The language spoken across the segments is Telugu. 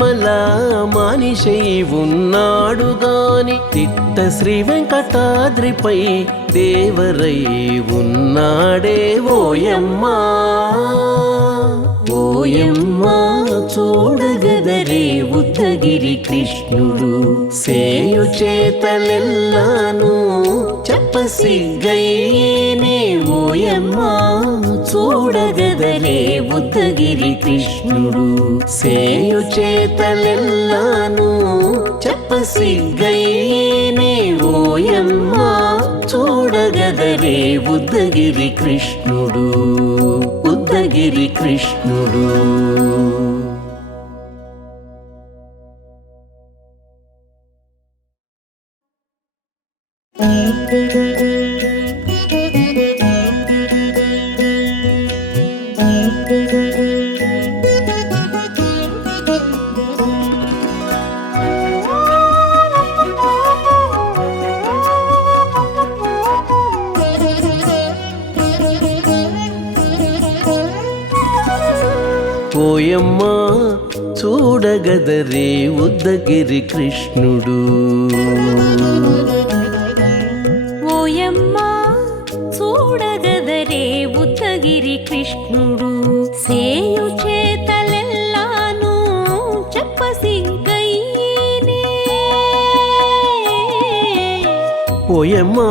దేవరై ఉన్నాడే మానిషై ఉన్నాడు గాని తిట్ట శ్రీ వెంకటాద్రిపై దేవరై ఉన్నాడే ఓయమ్మా. ఓయమ్మా చూడగదరే ఉత్తగిరి కృష్ణుడు. సేయు చేతలెల్లాను చెప్పసిగ్గయ్యేనే బుద్ధగిరి కృష్ణుడు సేయు చేతలెల్లాను చెప్పసిగ్గయ్యేనే ఓయమ్మా చూడగదరే బుద్ధగిరి కృష్ణుడు బుద్ధగిరి కృష్ణుడు Thank you. ఓయమ్మా చూడగదరే ఉద్దగిరి కృష్ణుడు. ఓయమ్మా చూడగదరే ఉత్తగిరి కృష్ణుడు. సేయు చేతలెల్లాను చెప్పసిగ్గయ్యేనే ఓయమ్మా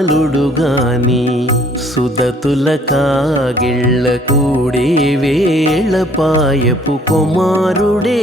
బాలుడుగాని సుదతుల కాగిళ్ళ కూడే వేళ పాయపు కుమారుడే.